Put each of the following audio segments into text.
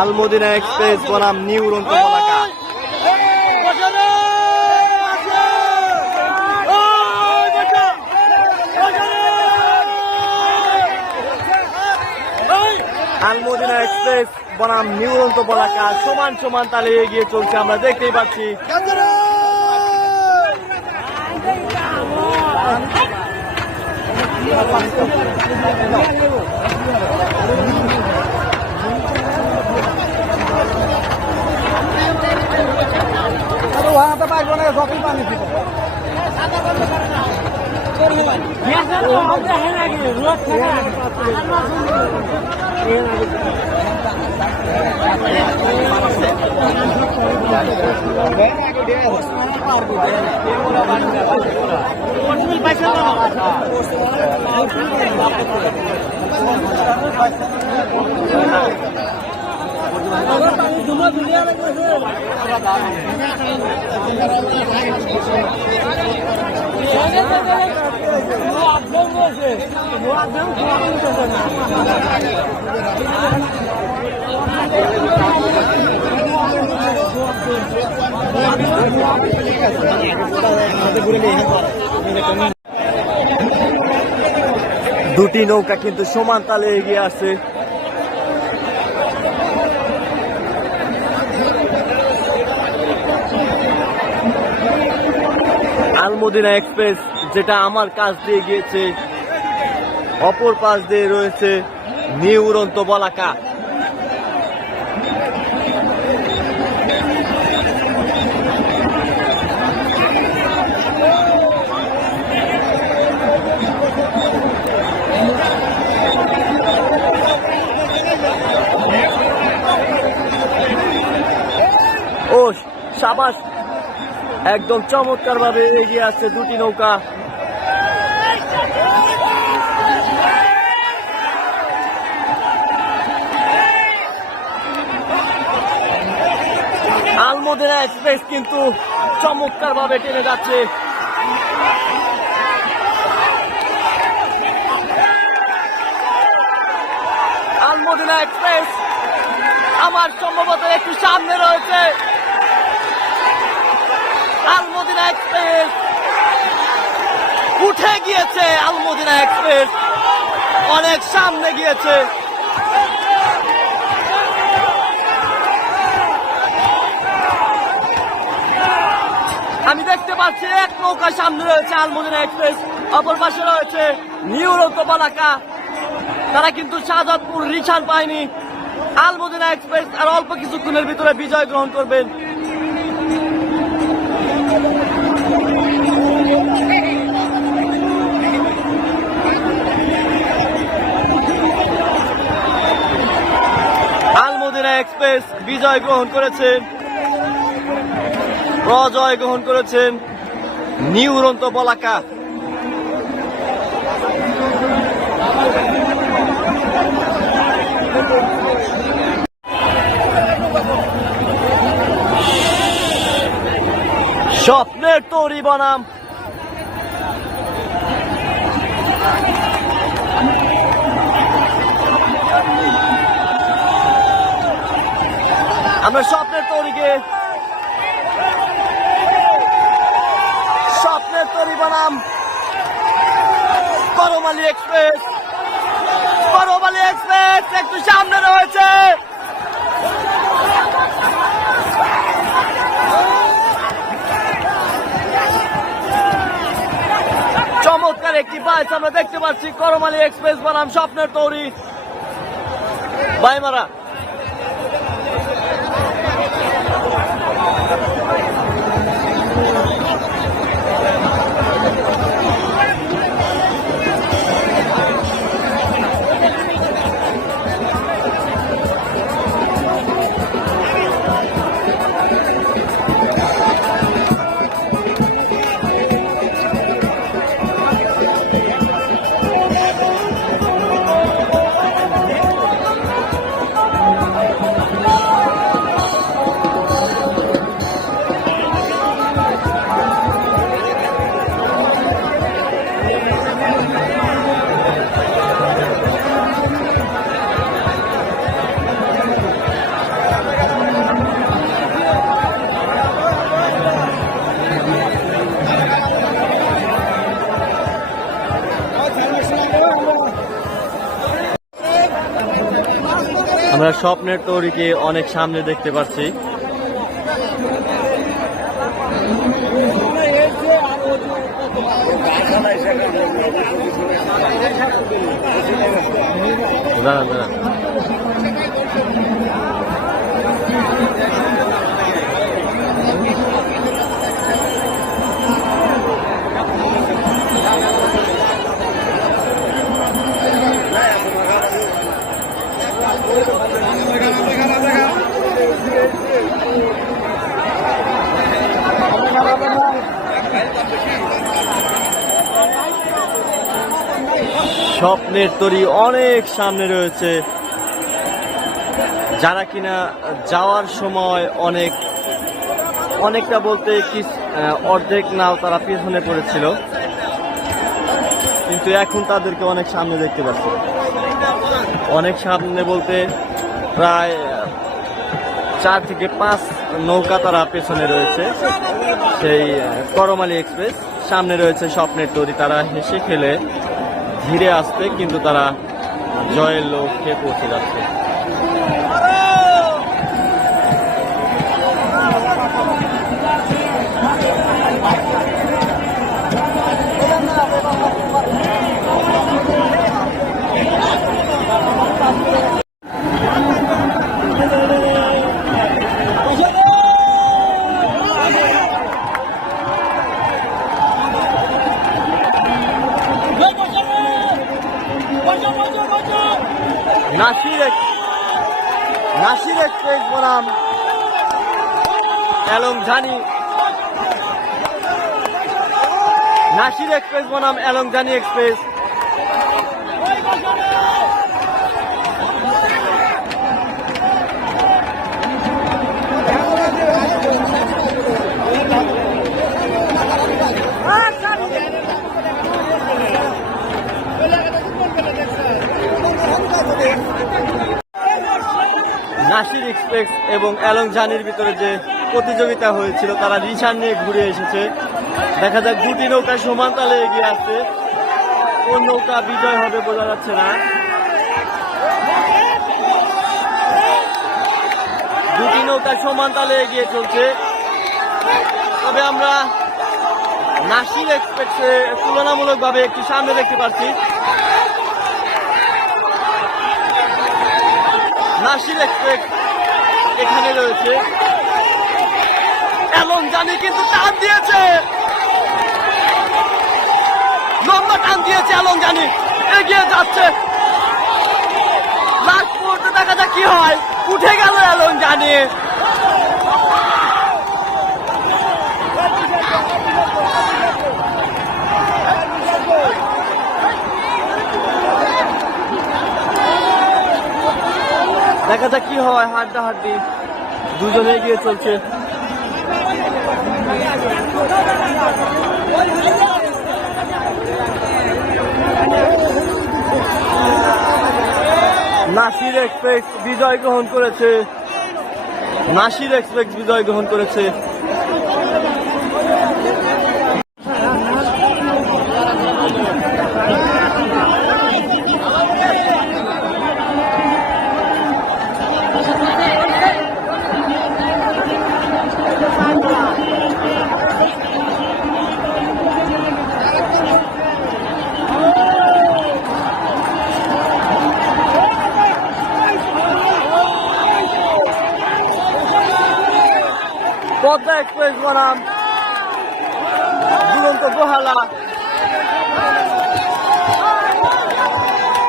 Al Madina express বনাম new রন্ত Almadina express বনাম নিউ রন্ত পতাকা সমান সমান তালে এগিয়ে চলছে আমরা দেখতেই পাচ্ছি। ওখানে পাইব না জটিল পানি ছিল রোড থাকা थी দুটি নৌকা কিন্তু সমান তালে এগিয়ে আছে। আলমদিনা এক্সপ্রেস যেটা আমার কাছ দিয়ে গিয়েছে, অপর পাশ দিয়ে রয়েছে নিউরন্ত বলাকা। সাবাস। একদম চমৎকার ভাবে এগিয়ে আসছে দুটি নৌকা। আলমোদেরা এক্সপ্রেস কিন্তু চমৎকার ভাবে টেনে যাচ্ছে। আলমোদিনা এক্সপ্রেস, আমার সম্ভবত একটু সামনে রয়েছে। আলমদিনা এক্সপ্রেস। উঠে গিয়েছে আলমদিনা এক্সপ্রেস। অনেক সামনে গিয়েছে। আমি দেখতে পাচ্ছি, এক নৌকা সামনে রয়েছে আলমদিনা এক্সপ্রেস। অপর পাশে রয়েছে নিউ রৌদ্রপালাকা তারা কিন্তু শাহজাদপুর রিসান পায়নি। আলমদিনা এক্সপ্রেস আর অল্প কিছুক্ষণের ভিতরে বিজয় গ্রহণ করবেন। আলমদিনা এক্সপ্রেস বিজয় গ্রহণ করেছেন প্রজয় গ্রহণ করেছেন নিউ উড়ন্ত বলাকা। স্বপ্নের তৈরি বনাম আমরা স্বপ্নের তরিকে স্বপ্নের তরি বানাম। করমালি এক্সপ্রেস করমালি এক্সপ্রেস একটু সামনে রয়েছে। একটি বাইস আমরা দেখতে পাচ্ছি করমালি এক্সপ্রেস বানাম স্বপ্নের তৈরি। বাইমারা আমরা স্বপ্নের তৈরিকে অনেক সামনে দেখতে পাচ্ছি। দাঁড়ান দাঁড়ান। স্বপ্নের তরি অনেক সামনে রয়েছে। যারা কিনা যাওয়ার সময় অনেক অনেকটা বলতে কি অর্ধেক নাও তারা পিছনে পড়েছিল। কিন্তু এখন তাদেরকে অনেক সামনে দেখতে পাচ্ছি। অনেক সামনে বলতে প্রায় চার থেকে পাঁচ নৌকা তারা পেছনে রয়েছে। সেই করমালি এক্সপ্রেস। সামনে রয়েছে স্বপ্নের তরি। তারা হেসে খেলে, ধীরে আসতে, কিন্তু তারা জয়ের লক্ষ্যে পৌঁছে যাচ্ছে নাসির এক্স- নাসির এক্সপ্রেস বনাম এলং জানি নাসির এক্সপ্রেস বনাম এলং জানি এক্সপ্রেস নাসির এক্সপ্রেস এবং অ্যালং ভিতরে যে প্রতিযোগিতা হয়েছিল, তারা রিসান নিয়ে ঘুরে এসেছে। দেখা যাক, দুটি নৌকা সমান তালে এগিয়ে আসছে। কোন নৌকা বিজয় হবে বোঝা যাচ্ছে না। দুটি নৌকা সমান তালে এগিয়ে চলছে। তবে আমরা নাসির এক্সপ্রেসে তুলনামূলকভাবে একটু সামনে দেখতে পাচ্ছি। নাসির এক্সপ্রেস এখানে রয়েছে। এমন জানি কিন্তু টান দিয়েছে। লম্বা টান দিয়েছে এলং জানি। এগিয়ে যাচ্ছে। কি হয়। উঠে গেল এলং জানি। দেখা যাক কি হয়, হাড্ডা হাড্ডি। দুজনে এগিয়ে চলছে। নাসির এক্সপ্রেস বিজয় গ্রহণ করেছে। নাসির এক্সপ্রেস বিজয় গ্রহণ করেছে পদ্মা এক্সপ্রেস বনাম দুরন্ত গোহালা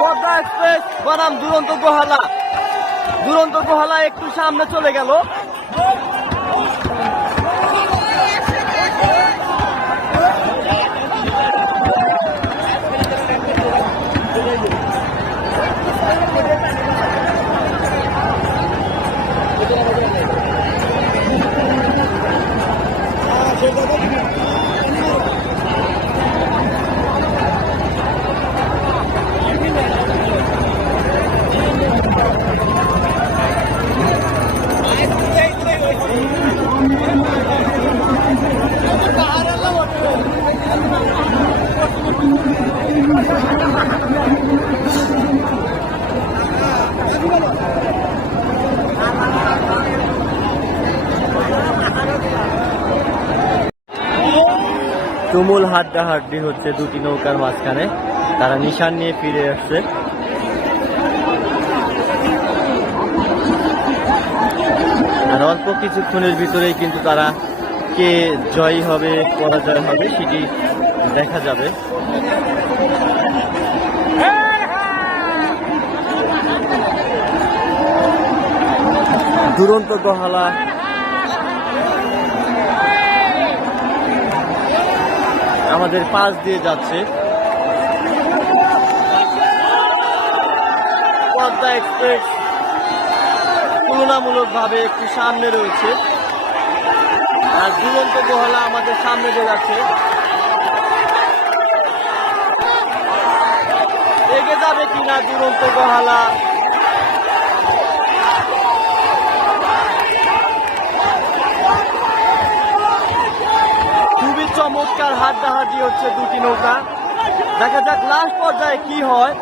পদ্মা এক্সপ্রেস বনাম দুরন্ত গোহালা দুরন্ত গোহালা একটু সামনে চলে গেল। তুমুল হাড্ডাহাড্ডি হচ্ছে দুটি নৌকার মাঝখানে। তারা নিশান নিয়ে ফিরে আসছে। আর অল্প কিছুক্ষণের ভিতরেই কিন্তু তারা কে জয়ী হবে, পরাজয় হবে সেটি দেখা যাবে। দুরন্ত গহালা আমাদের পাশ দিয়ে যাচ্ছে। পদ্মা এক্সপ্রেস তুলনামূলকভাবে একটু সামনে রয়েছে। আর দুরন্ত গহলা আমাদের সামনে দিয়ে যাচ্ছে। এগে যাবে কিনা দুরন্ত গহালা খুবই চমৎকার হাড্ডাহাড্ডি হচ্ছে দুটি নৌকা। দেখা যাক লাস্ট পর্যায়ে কি হয়।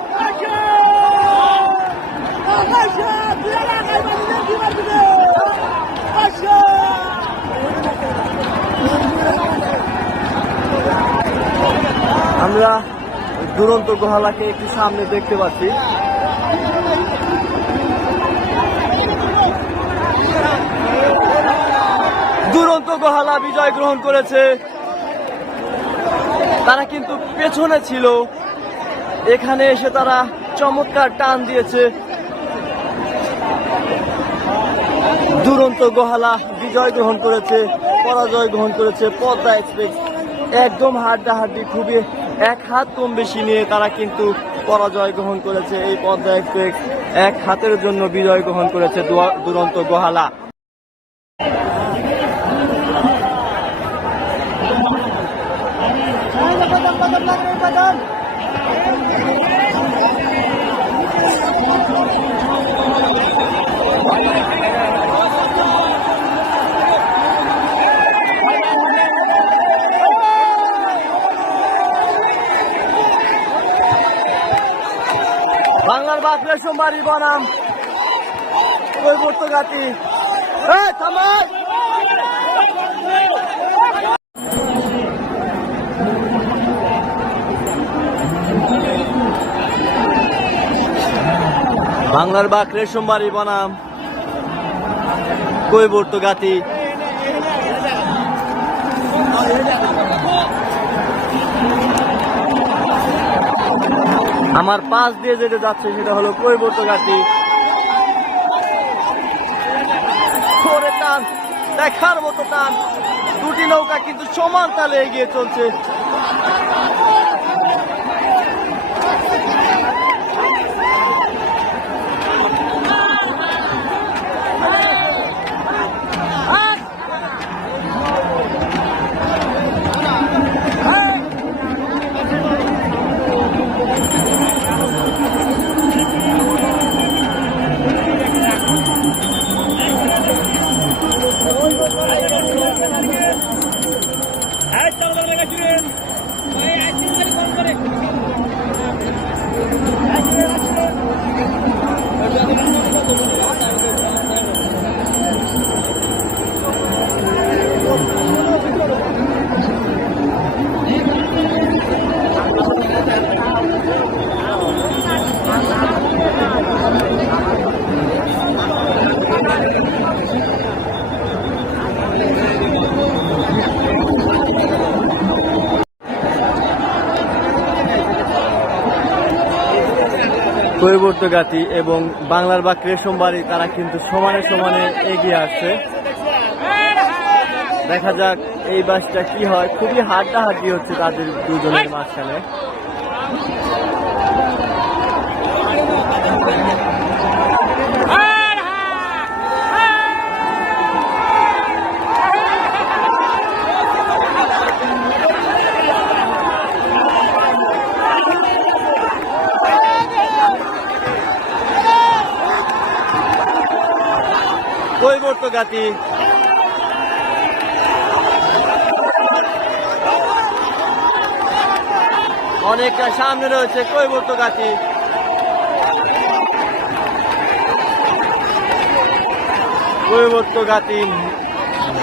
আমরা দুরন্ত গোহালাকে একটু সামনে দেখতে পাচ্ছি। দুরন্ত গোহালা বিজয় গ্রহণ করেছে। তারা কিন্তু পেছনে ছিল। এখানে এসে তারা চমৎকার টান দিয়েছে। দুরন্ত গোহালা বিজয় গ্রহণ করেছে, পরাজয় গ্রহণ করেছে পদ্মা এক্সপ্রেস। একদম হাড্ডাহাড্ডি, খুবই এক হাত কম বেশি নিয়ে তারা কিন্তু পরাজয় গ্রহণ করেছে এই পদ্মা এক্সপ্রেস। এক হাতের জন্য বিজয় গ্রহণ করেছে দুরন্ত গোহালা। বাংলার বাকলে সোমবারই বনাম। এই থামাই বাংলার বাক রেশমবাড়ি বনাম। কৈবর্তঘাতি আমার পাশ দিয়ে যেটা যাচ্ছে সেটা হলো কৈবর্তঘাটি টান, দেখার মতো টান। দুটি নৌকা কিন্তু সমান তালে এগিয়ে চলছে। কৈবর্তঘাতি এবং বাংলার বা রেশমবাড়ি তারা কিন্তু সমানে সমানে এগিয়ে আসছে। দেখা যাক এই বাসটা কি হয়। খুবই হাড্ডাহাড্ডি হচ্ছে তাদের দুজনের মাঝখানে। কৈবর্তঘাতি অনেকটা সামনে রয়েছে কৈবর্তঘাতি কৈবর্তঘাতি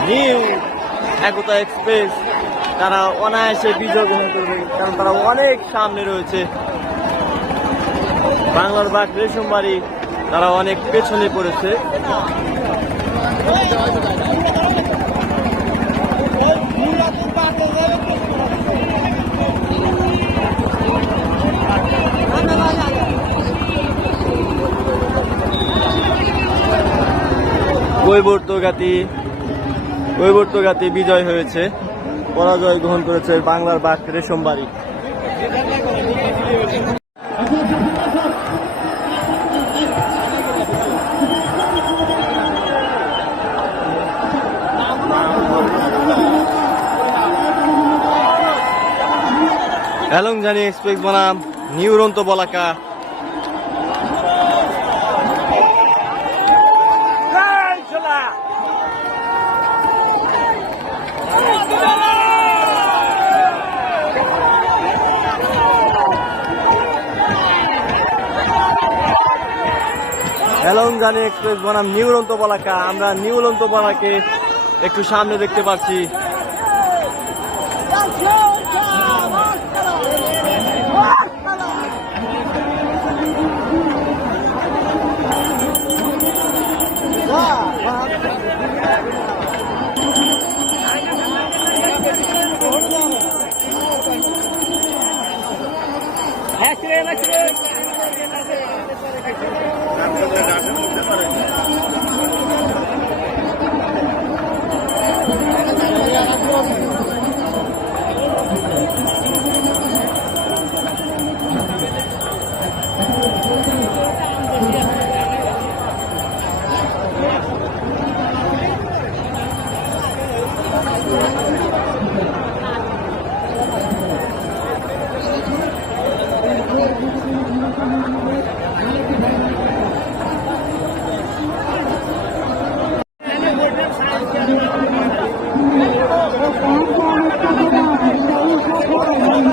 নিউ একতা এক্সপ্রেস। তারা অনায়াসে বিজয় গ্রহণ করবে, কারণ তারা অনেক সামনে রয়েছে। বাংলার বাঘ রেশমবাড়ি, তারা অনেক পেছনে পড়েছে। কৈবর্তগাতি কৈবর্তগাতি বিজয় হয়েছে পরাজয় গ্রহণ করেছে বাংলার বাঘ রেশমবাড়ি জানি এক্সপ্রেস বনাম নিউরন্ত বলাকা জানি এক্সপ্রেস বনাম নিউরন্ত বলাকা আমরা নিউরন্ত বলাকে একটু সামনে দেখতে পাচ্ছি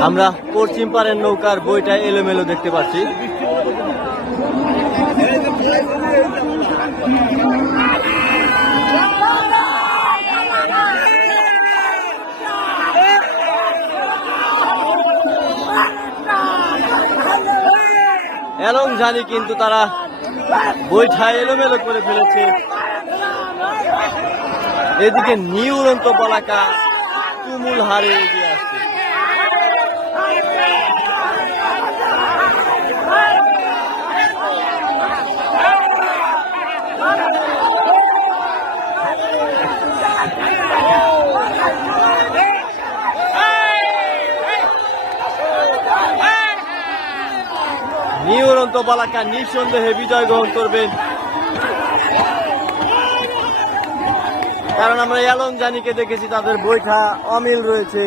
আমরা পশ্চিম পাড়ের নৌকার বইটা এলোমেলো দেখতে পাচ্ছি। এবং জানি কিন্তু তারা বৈঠায় এলোমেলো করে ফেলেছে। এদিকে নিউরন্ত বলাকা তুমুল হারে এগিয়ে বালাকা নিঃসন্দেহে বিজয় গ্রহণ করবেন। কারণ আমরা এলং জানিকে দেখেছি, তাদের বৈঠা অমিল রয়েছে।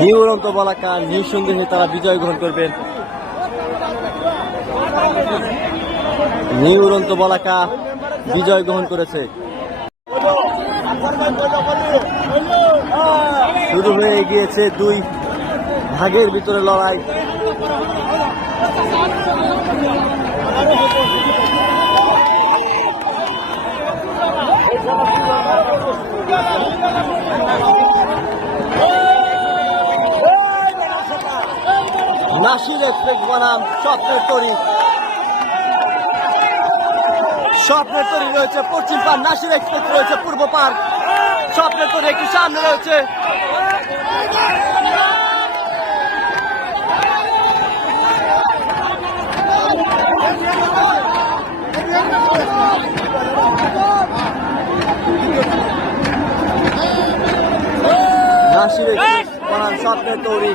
নিউরন্ত বালাকা নিঃসন্দেহে তারা বিজয় গ্রহণ করবেন। নিউ উড়ন্ত বলাকা বিজয় গ্রহণ করেছে। শুরু হয়ে গিয়েছে দুই ভাগের ভিতরে লড়াই। নাসির এক্সপ্রেস বনাম স্বপ্নের তরী। স্বপ্নের তরী রয়েছে, পশ্চিম পার নাসির এক্সপ্রেস রয়েছে, পূর্ব পার স্বপ্নের তরী একটু সামনে রয়েছে। নাসির এক্সপ্রেস স্বপ্নের তরী।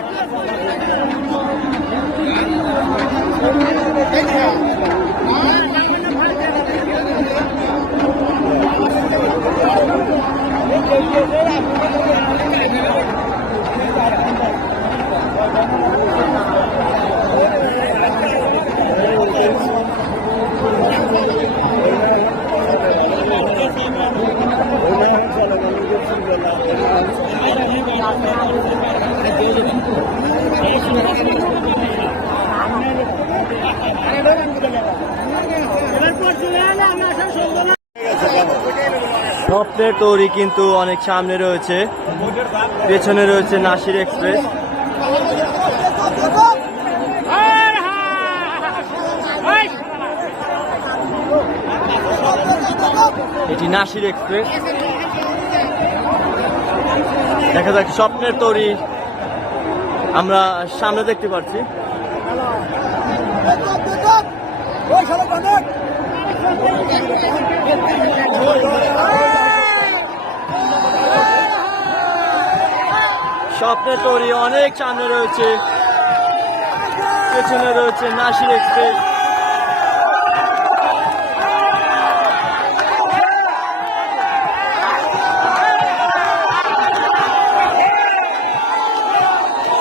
তৈরি কিন্তু অনেক সামনে রয়েছে। পেছনে রয়েছে নাসির এক্সপ্রেস। এটি নাসির এক্সপ্রেস। দেখা যাক, স্বপ্নের তৈরি আমরা সামনে দেখতে পাচ্ছি স্বপ্নের তৈরি অনেক সামনে রয়েছে। পেছনে রয়েছে নাসির এক্সপ্রেস।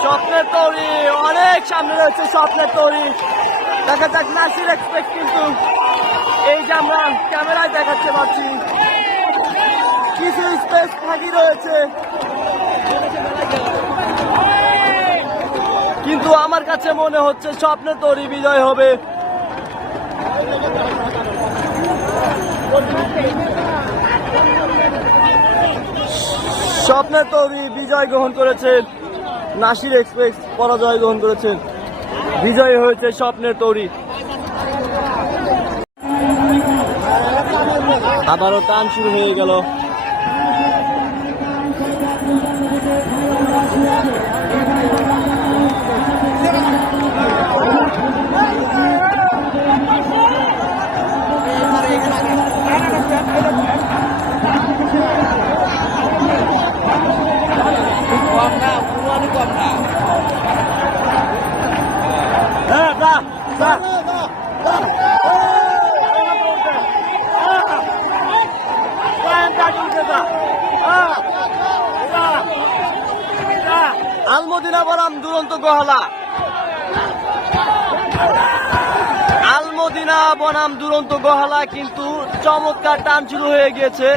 স্বপ্নের তৈরি, অনেক সামনে রয়েছে স্বপ্নের তৈরি। দেখা যাক নাসির এক্সপ্রেস কিন্তু এই যে আমরা ক্যামেরায় দেখাতে পাচ্ছি। কিছু স্পেস ফাঁকি রয়েছে। কিন্তু আমার কাছে মনে হচ্ছে স্বপ্নে তৈরি বিজয় হবে। স্বপ্নের তৈরি বিজয় গ্রহণ করেছে। নাসির এক্সপ্রেস পরাজয় গ্রহণ করেছে। বিজয় হয়েছে স্বপ্নের তৈরি আবারও টান শুরু হয়ে গেল। হ্যাঁ বরাম দুরন্ত গহলা। আলমদিনা বনাম দুরন্ত গহলা কিন্তু চমৎকার টান শুরু হয়ে গিয়েছে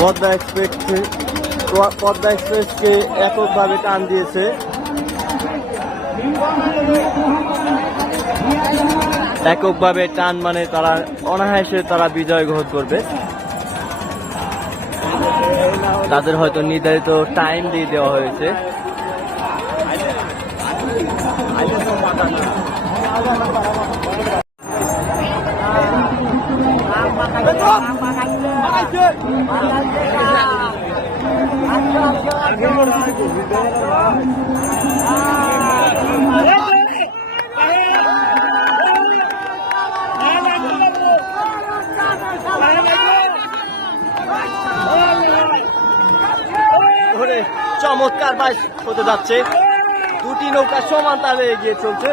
পদ্মা এক্সপ্রেস পদ্মা এক্সপ্রেসকে এককভাবে টান দিয়েছে। এককভাবে টান মানে তারা অনায়াসে তারা বিজয় গ্রহণ করবে। তাদের হয়তো নির্ধারিত টাইম দিয়ে দেওয়া হয়েছে। চমৎকার বাইশ হতে যাচ্ছে। দুটি নৌকা সমান তালে এগিয়ে চলছে।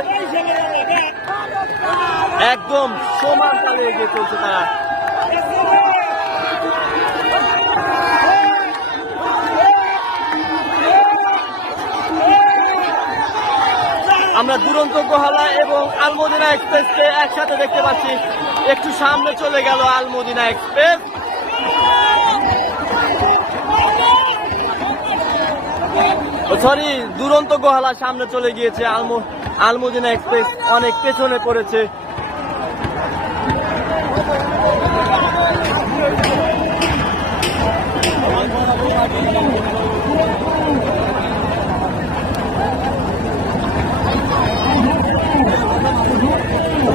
একদম সমান তালে এগিয়ে চলছে তারা। আমরা দুরন্ত গোহালা এবং আলমদিনা এক্সপ্রেসকে একসাথে দেখতে পাচ্ছি। একটু সামনে চলে গেল আলমদিনা এক্সপ্রেস। সরি দুরন্ত গোহালা সামনে চলে গিয়েছে আলমো আলমদিনা এক্সপ্রেস। অনেক পেছনে পড়েছে।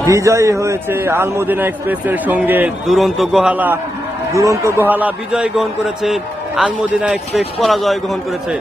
বিজয়ী হয়েছে আলমদিনা এক্সপ্রেসের সঙ্গে দুরন্ত গোহালা। দুরন্ত গোহালা বিজয় গ্রহণ করেছে, আলমদিনা এক্সপ্রেস পরাজয় গ্রহণ করেছে।